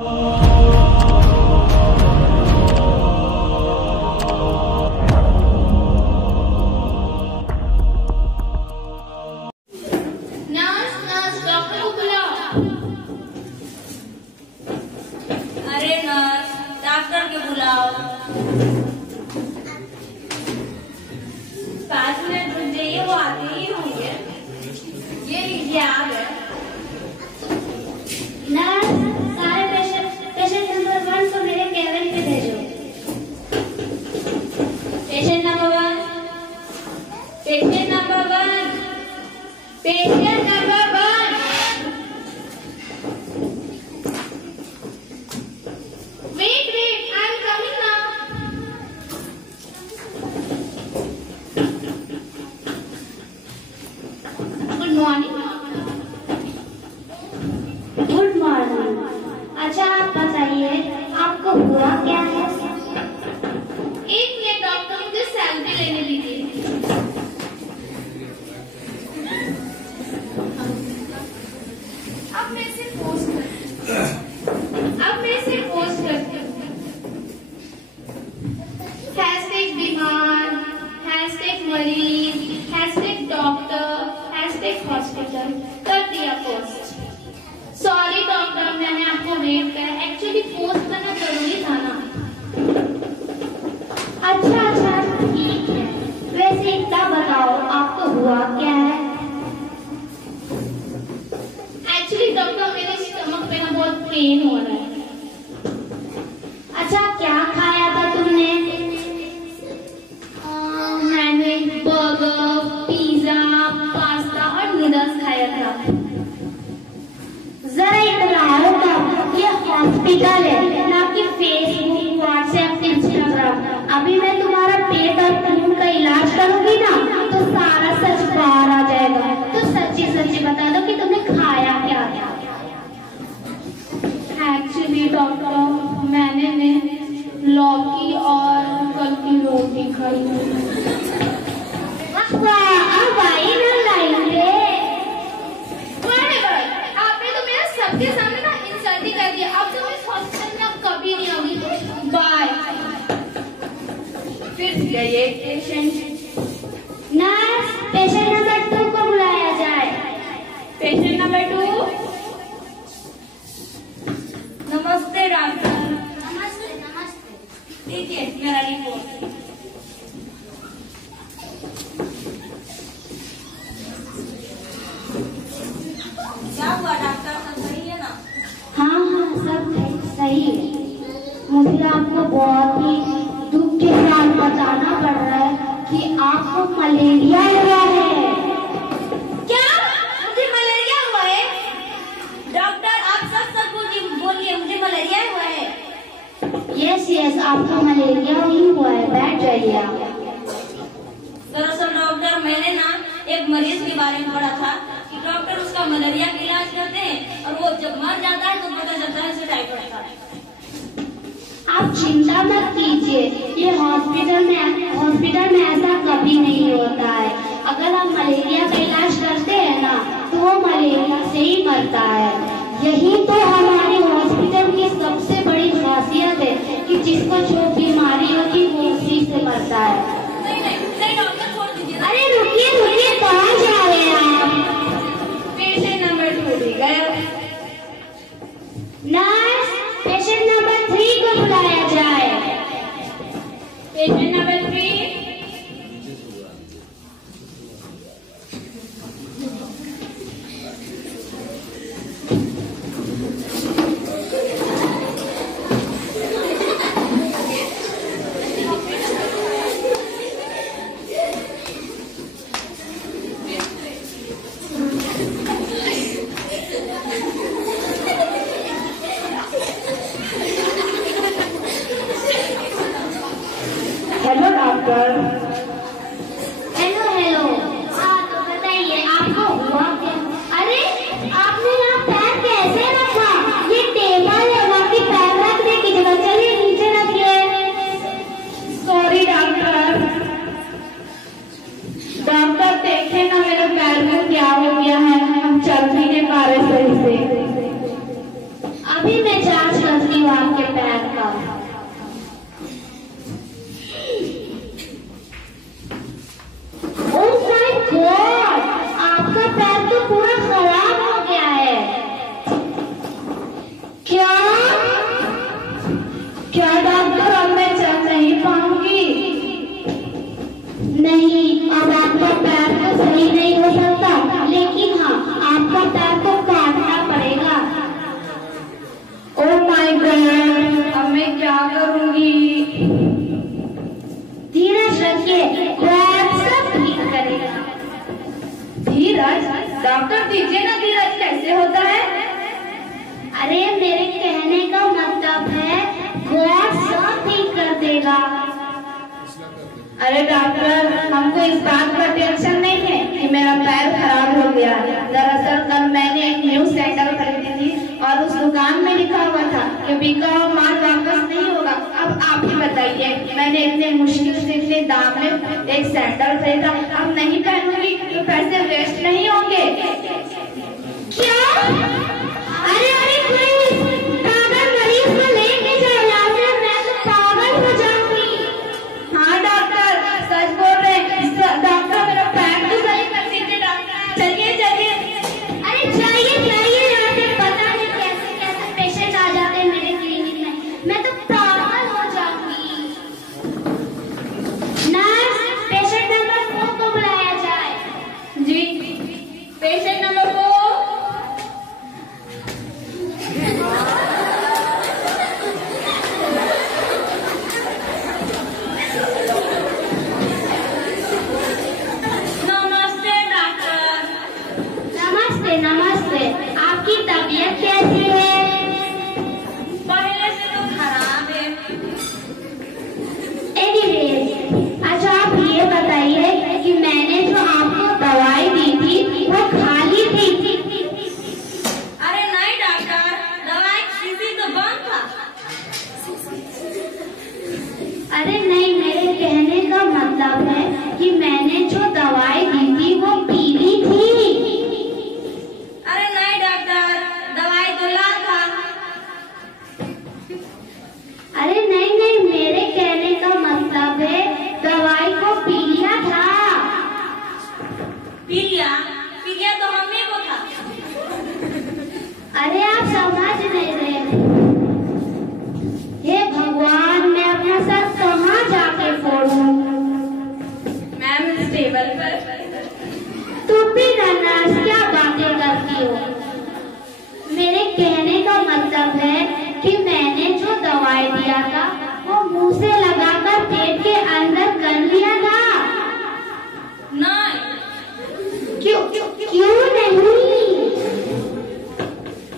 अरे nurse, doctor के बुलाओ। 5 मिनट रुक जाइए, वो आते ही होंगे। ये लीजिए आप। नर्स, सारे पेशेंट नंबर 1 को मेरे केबिन पे भेजो। Patient number 1, patient number 1, patient number 1। Good morning. अच्छा, आप बताइए आपको हुआ क्या है? एक मिनट डॉक्टर, मुझे सैलरी लेने दीजिए। अब मैं इसे पोस्ट करती हूँ। हैशटैग बीमार, हैशटैग मरीज, हैशटैग डॉक्टर, हैशटैग हॉस्पिटल कर दिया पोस्ट। सॉरी डॉक्टर, मैंने आपको वेट किया। एक्चुअली पोस्ट करना जरूरी था ना। अच्छा, ठीक है। वैसे इतना बताओ आपको हुआ क्या है? एक्चुअली डॉक्टर, मेरे स्टमक पे ना बहुत पेन हो रहा है। अच्छा, क्या खाया था तुमने? मैंने बर्गर, पिज्जा, पास्ता और नूडल्स खाया था। जरा इतलाओ तब, ये हॉस्पिटल है ना कि फेसबुक, व्हाट्सएप, इंस्टाग्राम। अभी मैं तुम्हारा पेट और खून का इलाज करूंगी ना, तो सारा सच बाहर आ जाएगा। तो सच्ची बता दो कि तुमने खाया क्या था? एक्चुअली डॉक्टर, मैंने लौकी और कल की रोटी खाई। अब आई ना लाइन पे। आपने तो मेरा सबके सामने ना इंसल्ट ही कर दिया। अब तो मैं इस हॉस्पिटल में अब कभी नहीं आऊंगी। बाय। फिर गए पेशेंट। नर्स, पेशेंट नंबर 2 को बुलाया जाए। Patient number 2। नमस्ते डॉक्टर। नमस्ते। ठीक है, मेरा रिपोर्ट। क्या हुआ डॉक्टर, सब सही है ना? हाँ, सब सही है। मुझे आपको बहुत ही दुख के साथ बताना पड़ रहा है कि आपको मलेरिया हुआ है। क्या मुझे मलेरिया हुआ है? डॉक्टर, आप सब बोलिए, मुझे मलेरिया हुआ है। यस, आपको मलेरिया ही हुआ है। बैठ जाइए आप। दरअसल डॉक्टर, मैंने ना एक मरीज के बारे में पढ़ा था कि डॉक्टर उसका मलेरिया का इलाज करते हैं और वो जब मर जाता है तो पता चलता है उसे टाइफाइड था। आप चिंता मत कीजिए, ये हॉस्पिटल में ऐसा कभी नहीं होता है। अगर हम मलेरिया का इलाज करते हैं ना, तो वो मलेरिया से ही मरता है। यही तो हमारे हॉस्पिटल की सबसे बड़ी खासियत है कि जिसको जो बीमारी होगी वो उसी से मरता है। नहीं डॉक्टर, छोड़ दीजिए। अरे रुकिए, कहाँ जा रहे हैं आप? पेशेंट नंबर 2 भी गया। नर्स, पेशेंट नंबर 3 को बुलाया जाए। Patient number 3। Hello doctor. Hello. हाँ, तो बताइए आपको हुआ क्या? अरे, आपने यहाँ पैर कैसे रखा? ये टेबल है, बाकी पैर रखने की जगह। चलिए नीचे रखिए। Sorry doctor. डॉक्टर देखे ना मेरे पैर में क्या हो गया है, हम चल भी नहीं पा रहे सही से। अभी मैं जांच कर करती हूँ आपके पैर का। ओह माय गॉड, आपका पैर तो पूरा खराब हो गया है। क्या क्या डॉक्टर, अब मैं चल नहीं पाऊंगी? नहीं, अब आपका पैर तो सही नहीं हो सकता, लेकिन हाँ, आपका पैर तो काटना पड़ेगा। ओह माय गॉड, अब मैं क्या करूंगी? धीरज रखिए, गॉड सब ठीक करेगा। धीरज? डॉक्टर दीजिए ना धीरज, कैसे होता है? अरे मेरे कहने का मतलब है गॉड सब ठीक कर देगा। अरे डॉक्टर, हमको इस बात का टेंशन नहीं है कि मेरा पैर खराब हो गया। दरअसल कल मैंने एक न्यू सैंडल खरीदी थी और उस दुकान में लिखा हुआ था कि बिका हुआ माल वापस नहीं होगा। अब आप ही बताइए, मैंने इतने मुश्किल से इतने दाम में एक सैंडल खरीदा, अब नहीं पहनूंगी तो पैसे वेस्ट नहीं होंगे क्या? अरे अरे प्लीज, पागल मरीज को लेके जाओ यहाँ से, मैं तो पागल हो जाऊंगी। हाँ डॉक्टर, सच बोल रहे हैं डॉक्टर, मेरा पैर तो सही कर दीजिए डॉक्टर, चलिए चलिए। अरे जाइए जाइए यहाँ से, पता नहीं कैसे कैसे पेशेंट आ जाते हैं मेरे क्लिनिक में, मैं तो पागल हो जाऊंगी। नर्स, पेशेंट नंबर 4 को बुलाया जाए। जी, पेशेंट नंबर 4। नमस्ते, आपकी तबीयत कैसी है? पहले से तो खराब है। एनीवेज, अच्छा आप ये बताइए कि मैंने जो आपको दवाई दी थी वो खाली थी? अरे नहीं डॉक्टर, दवाई खींची तो बंद था। अरे नहीं, मेरे कहने का मतलब है कि मैंने जो दवाई दी थी वो पीली थी। अरे नहीं नहीं, मेरे कहने का मतलब है दवाई को पी लिया था। पी लिया तो हमें को था। अरे आप समझ नहीं रहे। हे भगवान, मैं अपना सर कहाँ जाके फोड़ूं? मैम टेबल पर। तुम भी नर्स क्या बातें करती हो? मेरे कहने का मतलब है कि मैंने जो दवाई दिया था वो मुंह से लगाकर पेट के अंदर कर लिया था। नहीं। क्यों नहीं?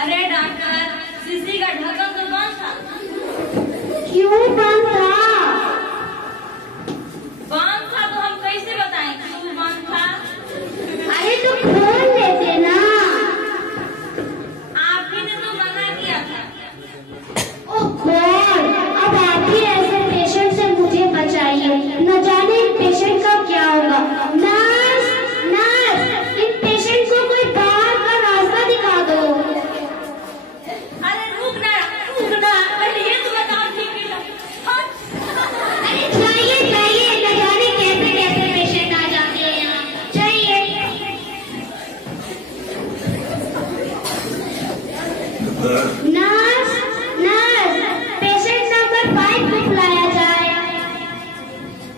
अरे डॉक्टर, शीशी का ढक्कन तो बंद था। क्यों बंद था? बंद था तो हम कैसे बताएं क्यों बंद था? अरे तो खोल लेते ना। अब आप ही ऐसे पेशेंट से मुझे बचाइए, न जाने इन पेशेंट का क्या होगा। नर्स, इन पेशेंट को कोई बाहर का रास्ता दिखा दो। अरे रुक ना, पहले ये तो बताओ ठीक है। अरे जाइए, न जाने कैसे कैसे पेशेंट आ जाते हैं यहाँ, जाइए। नर्स, पेशेंट नंबर 5 को बुलाया जाए।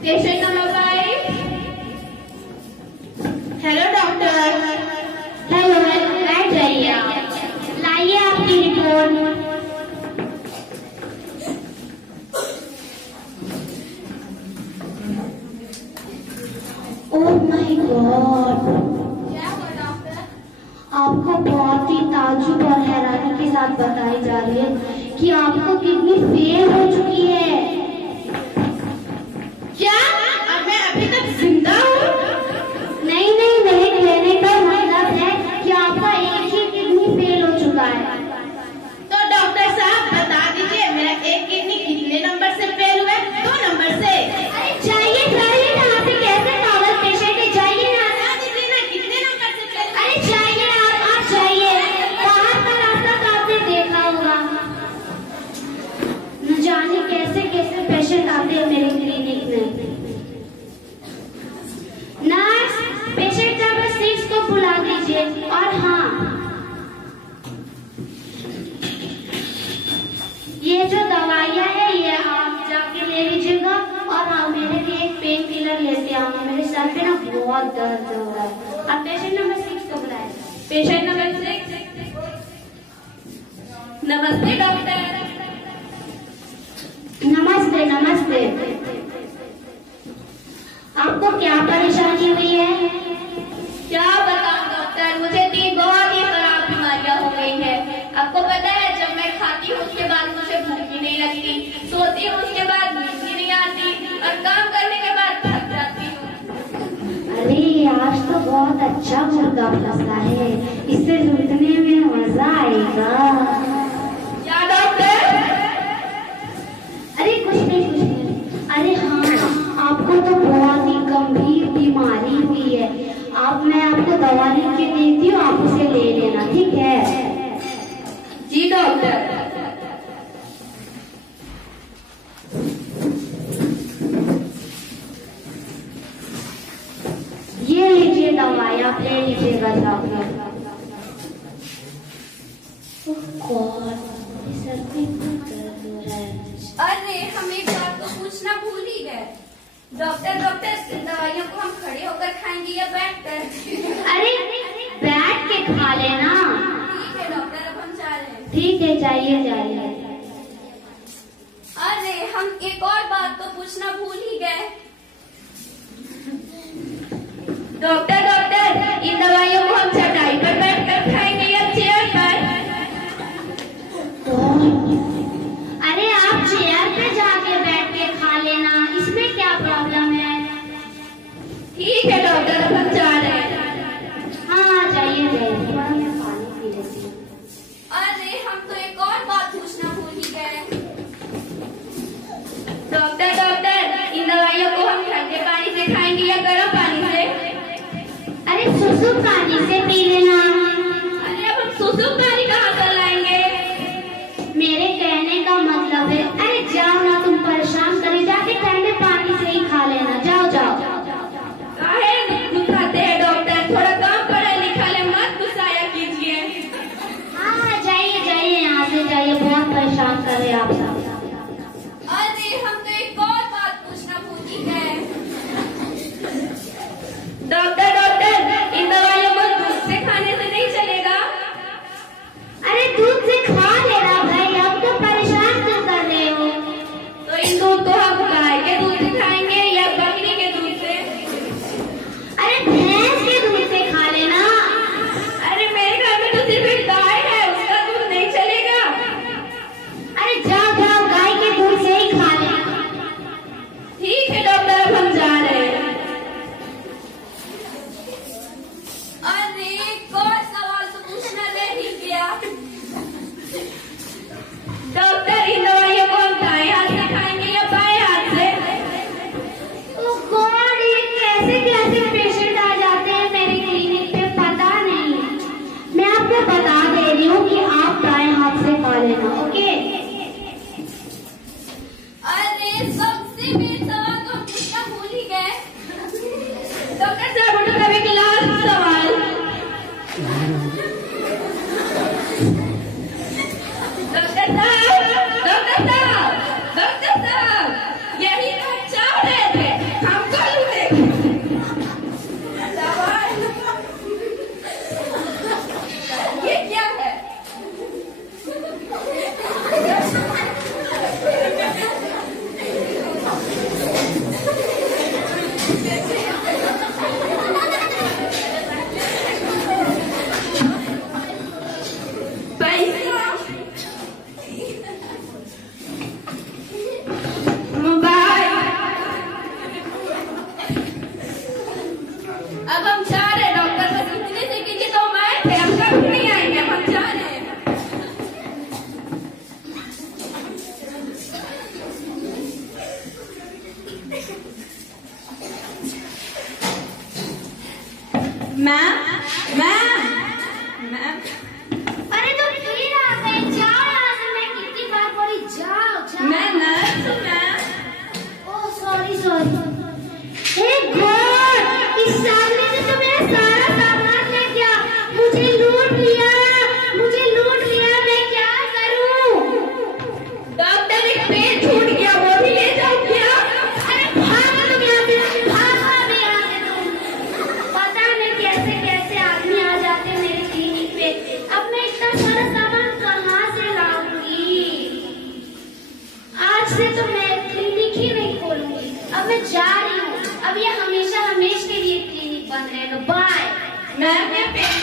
Patient number 5। Hello doctor. Hello, बैठ जाइए आप। लाइए आपकी रिपोर्ट। ओह माय गॉड, क्या हुआ डॉक्टर? आपको बहुत ही ताज्जुब और हैरानी के साथ बताई जा रही है कि आपको किडनी फेल हो चुकी है। क्या? अब मैं अभी तक जिंदा हूँ? नहीं, मेरे कहने का मतलब है कि आपका एक ही किडनी फेल हो चुका है। तो डॉक्टर साहब बता दीजिए, मेरा एक किडनी कितने नंबर से फेल हुआ है? 2 नंबर से। अरे जाइए यहाँ से, कैसे पागल पेशेंट है, जाइए ना, बता दीजिए ना कितने नंबर से फेल। अरे जाइए आप जाइए, बाहर का रास्ता तो आपने देखा होगा। जाऊंगी, मेरे सर पे ना बहुत दर्द हो रहा है। अब पेशेंट नंबर 6 को बुलाए। Patient number 6। नमस्ते डॉक्टर। नमस्ते नमस्ते। आपको क्या परेशानी हुई है? क्या बताऊं डॉक्टर, मुझे 3 बहुत ही खराब बीमारियां हो गई है। आपको पता है, जब मैं खाती हूँ उसके बाद मुझे भूख ही नहीं लगती, सोती हूँ उसके बाद नींद ही नहीं आती, और काम करने के बाद थक जाती हूँ। अरे आज तो बहुत अच्छा मुर्गा फंसा है, इसे लूटने में मजा आएगा। क्या डॉक्टर? अरे कुछ नहीं। अरे हाँ, आपको तो बहुत ही गंभीर बीमारी हुई है। मैं आपको दवा लिख के देती हूँ, आप उसे ले लेना, ठीक है? जी डॉक्टर। ये लीजिए दवाई, आप ले लीजिएगा जाकर। सर पे दर्द हो रहा है। अरे हम एक बात तो पूछना भूल ही गए। डॉक्टर इन दवाइयों को हम खड़े होकर खाएंगे या बैठ कर? अरे बैठ के खा लेना। ठीक है डॉक्टर, अब हम जा रहे हैं। ठीक है, जाइए। अरे हम एक और बात तो पूछना भूल ही गए। डॉक्टर इन दवाइयों को हम चटाई पर बैठकर खाएंगे या चेयर पर? अरे आप चेयर पे जाके बैठ के खा लेना, इसमें क्या प्रॉब्लम है? ठीक है डॉक्टर, अब हम जा रहे हैं। हाँ जाइए, थोड़ा मैं पानी पी लेती हूँ। अरे हम तो एक और बात पूछना भूल ही गए। डॉक्टर इन दवाइयों को हम ठंडे पानी से खाएंगे या गर्म पानी से? अरे सुसुम पानी से पी लेना। अरे अब हम सुसुम पानी कहाँ से लाएंगे? मेरे कहने का मतलब है, अरे जाओ ना, तुम परेशान करे, जाके ठंडे पानी से ही खा लेना। जाओ। काहे गुस्साते हैं डॉक्टर, थोड़ा कम पढ़ा लिखा ले, मत गुस्साया कीजिए। हाँ जाइए, यहाँ से जाइए, बहुत परेशान कर रहे आप सब। अरे हम तो एक और बात पूछना भूल ही गए। डॉक्टर इन दवाइयों को दूध से खाने से नहीं चलेगा? अरे दूध से खा लेना भाई, अब तो परेशान क्यों कर रहे हो? तो इन दूध को हम गाय के दूध से खाएंगे या बकरी के दूध से? अरे भैंस के दूध से खा लेना। अरे मेरे घर में तो सिर्फ एक गाय है, उसका दूध नहीं चलेगा? अरे जाओ, गाय के दूध से ही खा लेना। ठीक है डॉक्टर, अब हम जा रहे हैं। अरे एक और सवाल तो पूछना रह ही गया। डॉक्टर इन दवाइयों को हम दाएं हाथ से खाएंगे या बाएं हाथ से? ओह गॉड, ये कैसे पेशेंट आ जाते हैं मेरे क्लिनिक पे, पता नहीं। मैं आपको बता दे रही हूँ कि आप दाएं हाथ से खा लेना, ओके? अरे सबसे मेन सवाल तो हम पूछना भूल ही गए। डॉक्टर साहब उठो, कभी के लास्ट सवाल। डॉक्टर साहब, यही तो हम चाह रहे थे, हमको लूटे। सवाल ये क्या है? अब हम जा रहे हैं डॉक्टर, बस इतने से कीजिए तो हम आए थे, हम कभी नहीं आएंगे, अब हम जा रहे हैं। मैम अरे तुम फिर आ गए, जाओ यहाँ से, मैं कितनी बार बोली, जाओ। मैं नर्स हूँ ma'am. Oh sorry. Hey God, इस सामने से तो मेरा सारा सामान ले गया, मुझे लूट लिया, मैं क्या करूं? डॉक्टर एक पेन छूट गया, वो भी ले जाओ क्या? अरे भागो तुम यहाँ से, भागो। से तो मैं क्लिनिक ही नहीं खोलूंगी, अब मैं जा रही हूँ। अब ये हमेशा हमेशा के लिए क्लिनिक बंद रहेगा। बाय। मैम ये पेन